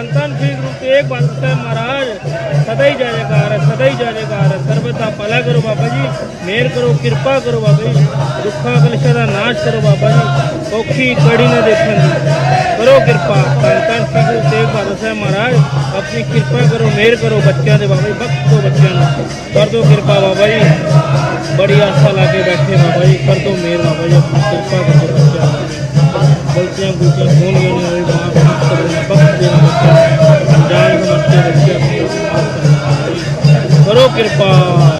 સંતાન ફીર વૃત્તિ એક વાત મહારાજ સદાય જય જયકાર સદાય જય જયકાર સર્વતા ભલા કરો બાબાજી મેર કરો કૃપા કરો બાબાજી દુઃખા કલશા નાશ કરો બાબાજી ઓખી કડી ન દેખંડી કરો કૃપા સંતાન ફીર વૃત્તિ એક વાત છે મહારાજ ਆਪਣੀ ਕਿਰਪਾ ਕਰੋ ਮਿਹਰ ਕਰੋ ਬੱਚਿਆਂ ਦੇ ਬਾਬਾ ਜੀ ਬਖਸ਼ੋ ਬੱਚਿਆਂ ਨੂੰ ਕਰ ਦਿਓ ਕਿਰਪਾ ਬਾਬਾ ਜੀ ਬੜੀ ਆਸਾ ਲਾ ਕੇ ਬੈਠੇ ਬਾਬਾ ਜੀ ਕਰ ਦਿਓ ਮਿਹਰ ਬਾਬਾ ਜੀ ਆਪਣੀ ਕਿਰਪਾ ਕਰੋ ਬੱਚਿਆਂ ਨੂੰ ਗਲਤੀਆਂ ਗੁਲਤੀਆਂ ਹੋਣਗੀਆਂ કરો કૃપા.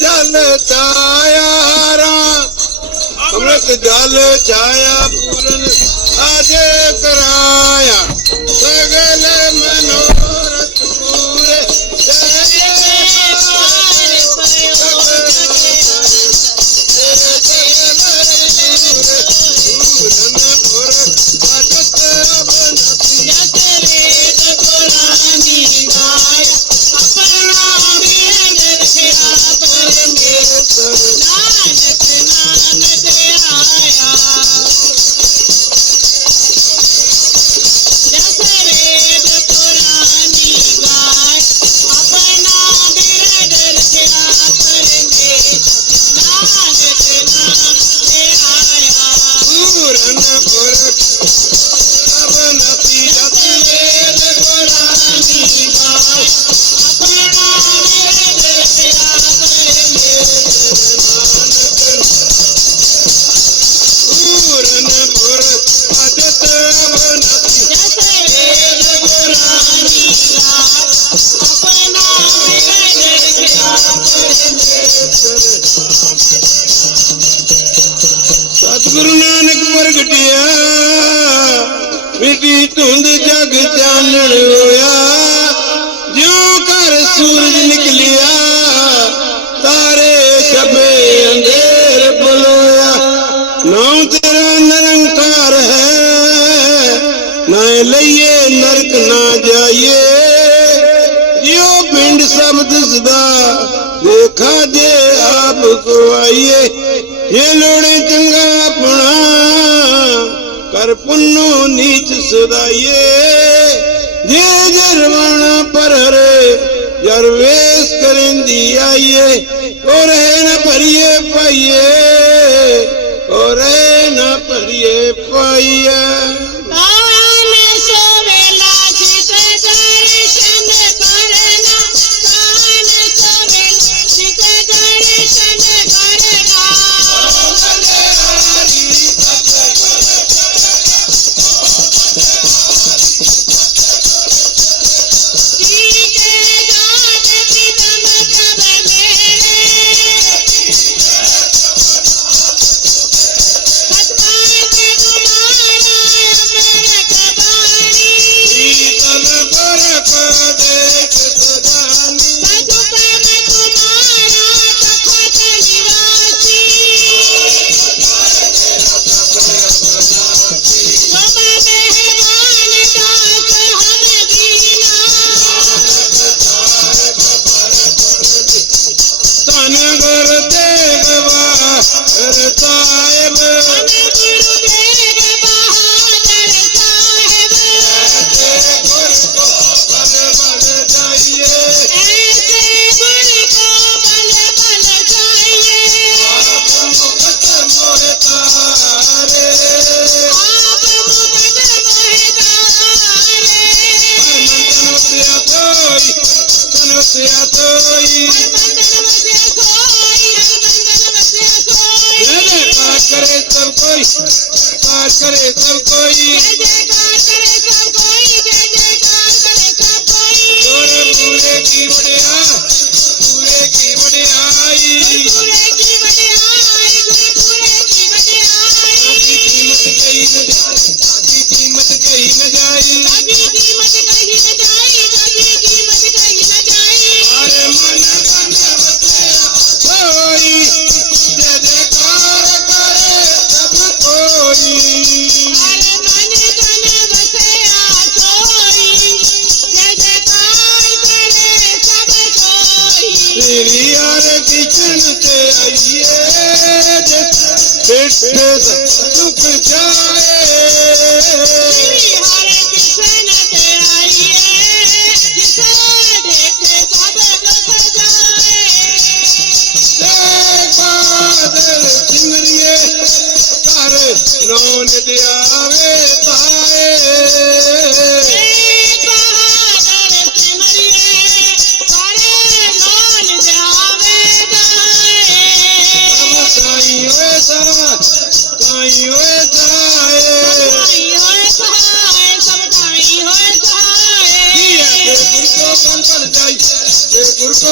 जल छाया अमृत जल छाया पूरन आजे कराया ਮਿੱਟੀ ਧੁੰਦ ਜਗ ਚਾਨਣ ਹੋਇਆ। ਜਿਉ ਘਰ ਸੂਰਜ ਨਿਕਲਿਆ, ਤਾਰੇ ਛਬੇ ਅੰਧੇਰ ਬਲੋਇਆ। ਨਾਉ ਤੇਰਾ ਨਿਰੰਕਾਰ ਹੈ, ਨਾ ਲਈਏ ਨਰਕ ਨਾ ਜਾਈਏ। ਜਿਉ ਪਿੰਡ ਸਭ ਦਿਸਦਾ ਦੇਖਾ ਜੇ ਆਪ ਕੋ ਆਈਏ। ਇਹ ਲੋੜੇ ਚੰਗਾ ਕਰ ਪੁੰਨੋ ਨੀਚ ਸਦਾਈਏ ਜੇ ਜਰਵਾਣਾ ਪਰ ਹਰੇ ਜਰ ਵੇਸ ਕਰੰਦੀ ਆਈਏ ਔਰੇ ਨਾ ਭਰੀਏ ਪਾਈਏ ਔਰੇ ਨਾ ਭਰੀਏ እታይም করে সব কই ജനത്തെ അയ്യേ പെട്ടത് ദുഃഖ ജായേ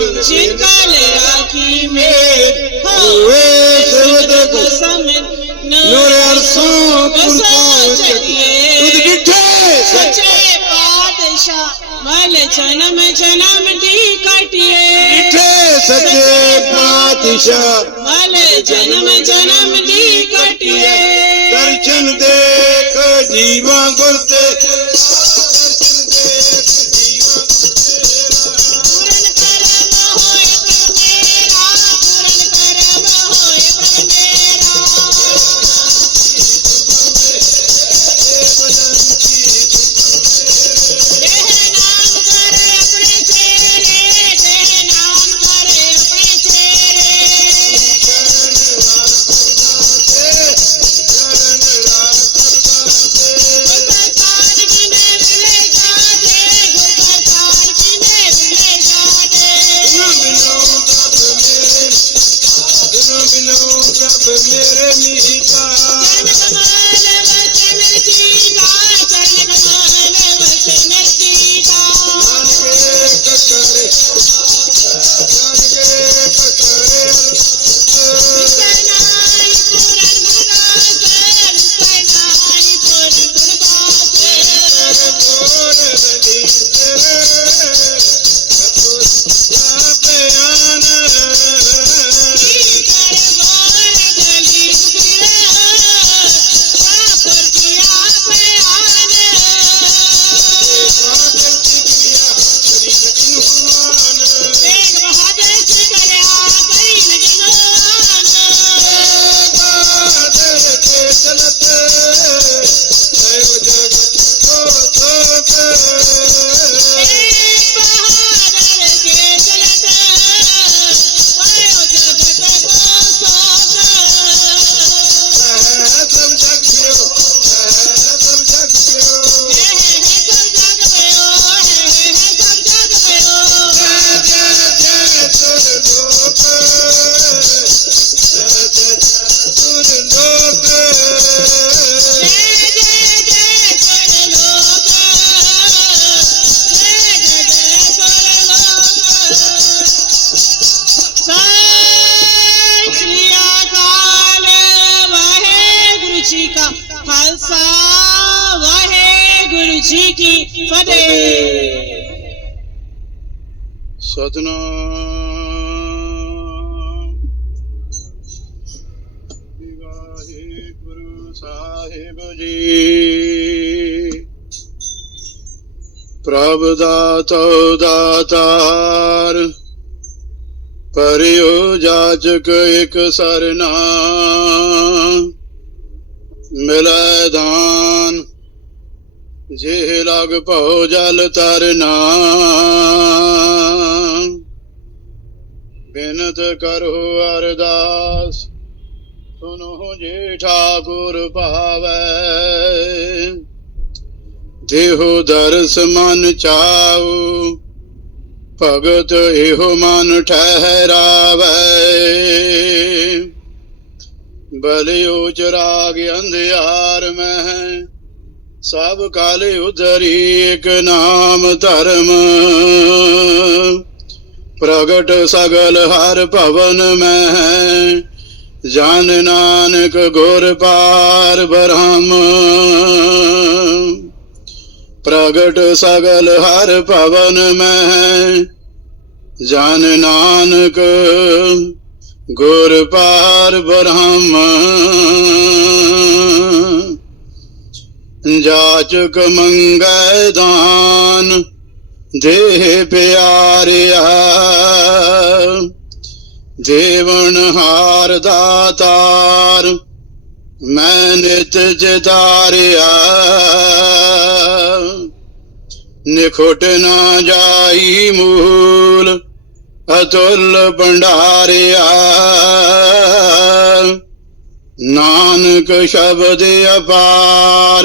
जिनका राखी में। हाँ, हुए सर्वत कसम नूर अरसों मल जन्म जन्म दी कटिए। बिठे सच्चे मल जन्म जन्म दी कटिए। दर्शन देख जीवा गुरते। मेरे निहिता प्रभदाता, दातार, परियो जाचक एक सरना। मिला दान जे लग पहो जल तरना। बिनत करो अरदास सुनो जेठा गुर पावे। देहो दर्श मन चाऊ, भगत एहो मन ठहरावे। बलियो चराग अंधियार में सब काल उधरी एक नाम धर्म। प्रगट सगल हर पवन में जान नानक गोर पार ब्रह्म। प्रगट सगल हर पवन में। जान नानक गोर पार ब्रह्म। जाचक मंग दान, देह प्यारिया ਦੇਵਨ ਹਾਰ ਦਾਤਾਰ ਮੈਂ ਨਿਤ ਜਿਤਾਰਿਆ। ਨਿਖੁਟ ਨਾ ਜਾਈ ਮੂਲ, ਅਤੁਲ ਭੰਡਾਰਿਆ। ਨਾਨਕ ਸ਼ਬਦ ਅਪਾਰ,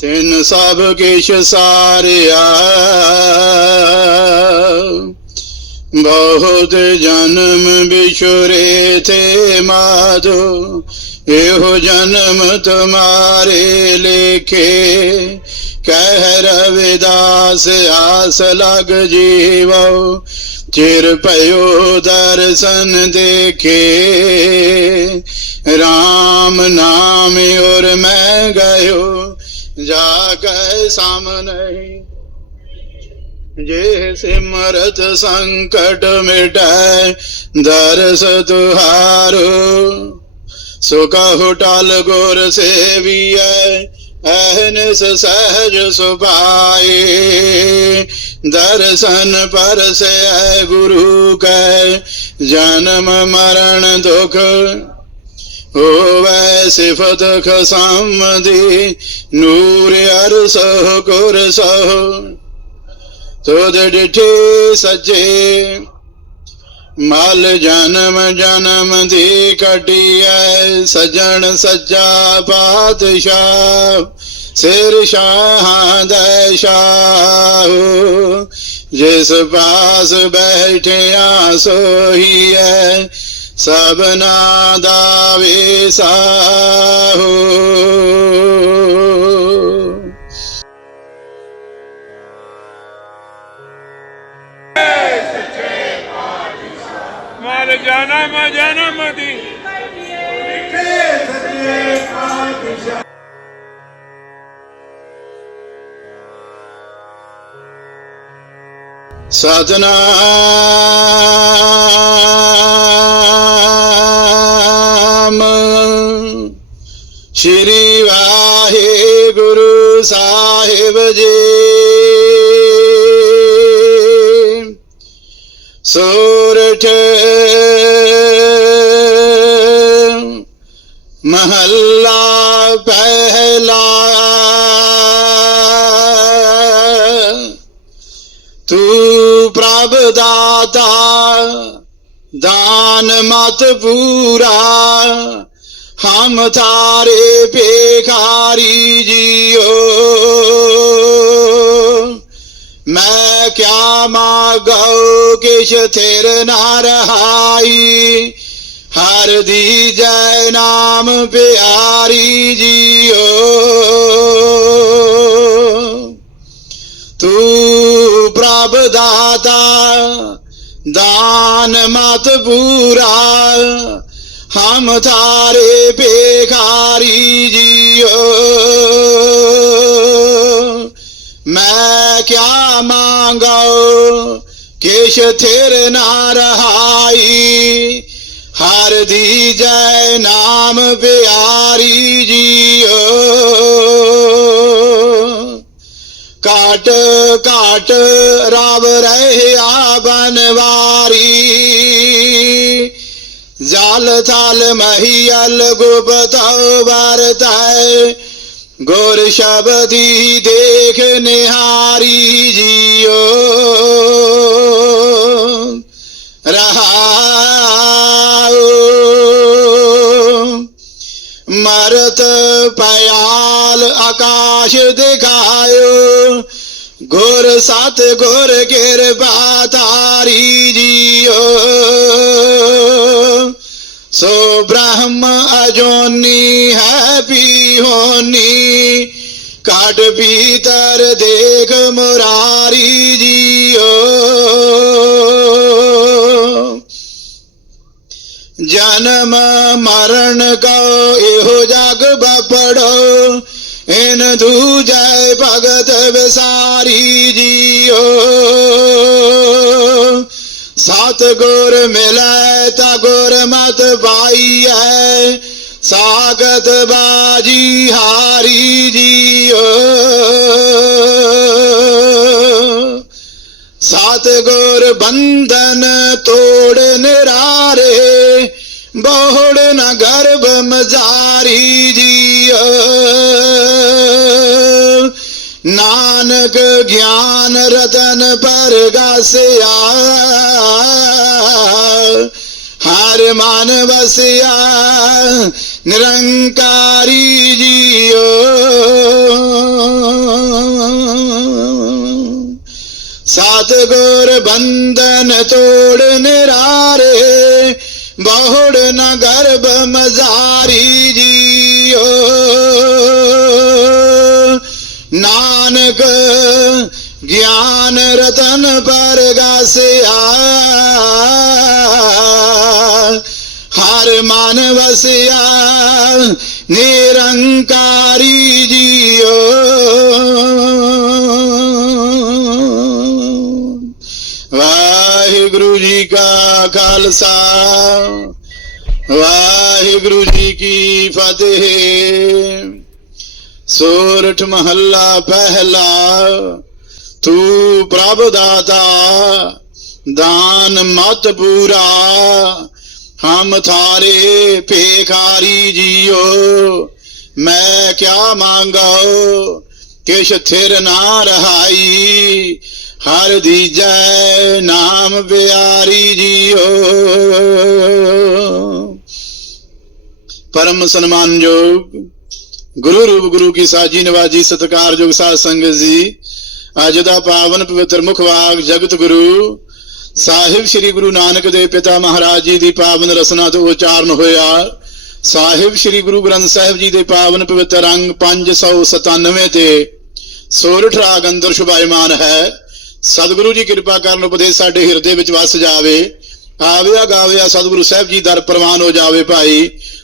ਤਿਨ ਸਭ ਕਿਛ ਸਾਰਿਆ। बहुत जन्म बिछुरे थे माधो। यो जन्म तुम्हारे लेखे। कह रविदास, आस लग जीव। चिरपयो दर्शन देखे। राम नाम और मैं गयो। जाकर सामने जे सिमरत संकट मिटाए दरस तुहारो सुखहु टाल गोर सेविय अहनिस सहज सुभाए दर्शन पर से है गुरु कै, जन्म मरण दुख। हो सिफत खसामदी नूर अर सह गुर सह। तोदठे सजे। मल जन्म जन्म दी कटिया सजन सज्जा बादशाह। सिर शाह, दशाह। जिस पास बैठिया सोही है सब ना दावे साहो मारे जाना माँ जाना मोदी साजना। ਪ੍ਰਭ ਦਾਤਾ ਦਾਨ ਮਤ ਪੂਰਾ। ਹਮ ਤਾਰੇ ਭੇਖਾਰੀ ਜੀਓ। ਮੈਂ ਕਿਆ ਮਾਗੋ ਕਿਛ ਥਿਰ ਨਾ ਰਹਾਈ। ਹਰ ਦੀ ਜੈ ਨਾਮ ਪਿਆਰੀ ਜੀਓ। ਤੂੰ ਪ੍ਰਭ ਦਾਤਾ, ਦਾਨ ਮਤ ਪੂਰਾ। ਹਮ ਤਾਰੇ ਭੇਖਾਰੀ ਜੀਓ। ਮੈਂ ਕਿਆ ਮੰਗੋ ਕਿਛ ਥਿਰ ਨਾ ਰਹਾਈ। ਹਰ ਦੀ ਜੈ ਨਾਮ ਪਿਆਰੀ ਜੀਓ। काट काट राव रहा बनवारी। जाल थाल महियल गुप्त है गोर शबदी देख निहारी जियो। आकाश दिखायो। गोर सत गोर गिर पातारी जियो। सो ब्रह्म अजोनी है पी होनी काट पीतर देख मुरारी जियो। जन्म मरण को यो जग बपड़ो। इन दूजय भगत विसारी जियो। सात गुर मिले तगुर मत भाई है सागत बाजी हारी जियो। सात गोर बंधन तोड़ निरारे, बहुड़ न गर्भ मजारी जियो। ਨਾਨਕ ਗਿਆਨ ਰਤਨ ਪਰਗਾਸਿਆ। ਹਰ ਮਨ ਵਸਿਆ, ਨਿਰੰਕਾਰੀ ਜੀਓ। ਸਤਗੁਰ ਬੰਧਨ ਤੋੜ ਨਿਰਾਰੇ, ਬਹੁੜ ਨ ਗਰਭ ਮਜ਼ਾਰੀ ਜੀਓ। जनक ज्ञान रतन पर हर मन बसिया निरंकारी जियो। वाहे गुरु जी का खालसा वाहे गुरु जी की फतेह। ਸੋਰਠ ਮਹੱਲਾ ਪਹਿਲਾ, ਤੂੰ ਪ੍ਰਭ ਦਾਤਾ, ਦਾਨ ਮਤ ਪੂਰਾ। ਹਮ ਥਾਰੇ ਭੇਖਾਰੀ ਜੀਓ, ਮੈਂ ਕਿਆ ਮੰਗਾਓ, ਕਿਛ ਥਿਰ ਨਾ ਰਹਾਈ। ਹਰ ਦੀਜੈ ਨਾਮ ਪਿਆਰੀ ਜੀਓ। ਪਰਮ ਸਨਮਾਨਯੋਗ ਗੁਰੂ ਰੂਪ ਗੁਰੂ ਕੀ ਸਾਜੀ ਨਵਾਜੀ ਸਤਕਾਰਯੋਗ ਸਾਧ ਸੰਗਤ ਜੀ। ਅੱਜ ਦਾ ਪਾਵਨ ਪਵਿੱਤਰ ਮੁਖਵਾਕ ਜਗਤ ਗੁਰੂ ਸਾਹਿਬ ਸ੍ਰੀ ਗੁਰੂ ਨਾਨਕ ਦੇਵ ਪਿਤਾ ਮਹਾਰਾਜ ਜੀ ਦੀ ਪਾਵਨ ਰਸਨਾ ਤੋਂ ਉਚਾਰਨ ਹੋਇਆ। ਸਾਹਿਬ ਸ੍ਰੀ ਗੁਰੂ ਗ੍ਰੰਥ ਸਾਹਿਬ ਜੀ ਦੇ ਪਾਵਨ ਪਵਿੱਤਰ ਅੰਗ 597 ਤੇ ਸੋਰਠ ਰਾਗ ਅੰਦਰ ਸ਼ੁਭਾਇਮਾਨ ਹੈ। ਸਤਿਗੁਰੂ ਜੀ ਕਿਰਪਾ ਕਰਨ ਉਪਦੇਸ਼ ਸਾਡੇ ਹਿਰਦੇ ਵਿੱਚ ਵਸ ਜਾਵੇ। ਆਵਿਆ ਗਾਵਿਆ ਸਤਿਗੁਰੂ ਸਾਹਿਬ ਜੀ ਦਰ ਪ੍ਰਵਾਨ ਹੋ ਜਾਵੇ ਭਾਈ।